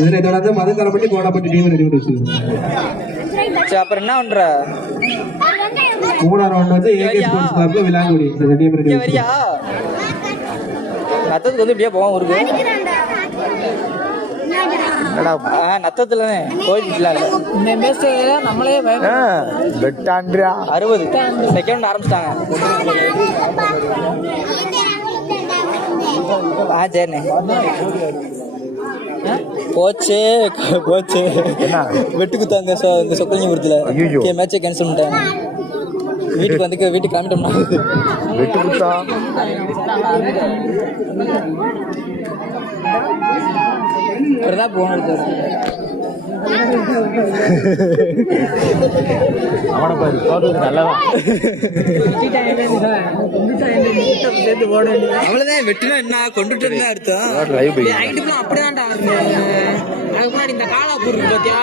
இதனை தொடர்ந்து மதுக்கரப்பட்டி கோடப்பட்டி team ready பண்ணி அப்புறம் என்ன பண்ற? மூணாவது ரவுண்ட் வந்து ஏகே ஸ்போர்ட்ஸ் கிளப்ல டீம் ரெடி வரியா? நத்தத்துக்கு வந்து இப்படியே போவோம் ஊருக்கு. ஆ நத்தத்துலனே கோயில் இல்ல நம்மளே வெட்டாண்டியா அறுபது. செகண்ட் ஆரம்பிச்சிட்டாங்க. ஆ சரிண்ணே. போச்சே போச்சே. என்ன? வெட்டு குத்தாங்க சோ இந்த சொக்கலிங்கபுரத்தில் ஐயையோ. மேட்சை கேன்சல் பண்ணிட்டாங்க. வீட்டுக்கு வந்து வீட்டுக்கு கிளம்பிட்டோம்னா வெட்டு குத்தா இப்படிதான் போகணும் அவனை பாரு தோட்டத்துக்கு நல்லதான் அவ்வளவுதான் வெட்டினா என்ன? கொண்டுட்டு இருந்தா அர்த்தம். அப்படிதான்டா அதுக்கு முன்னாடி இந்த காலா கூறு பாத்தியா?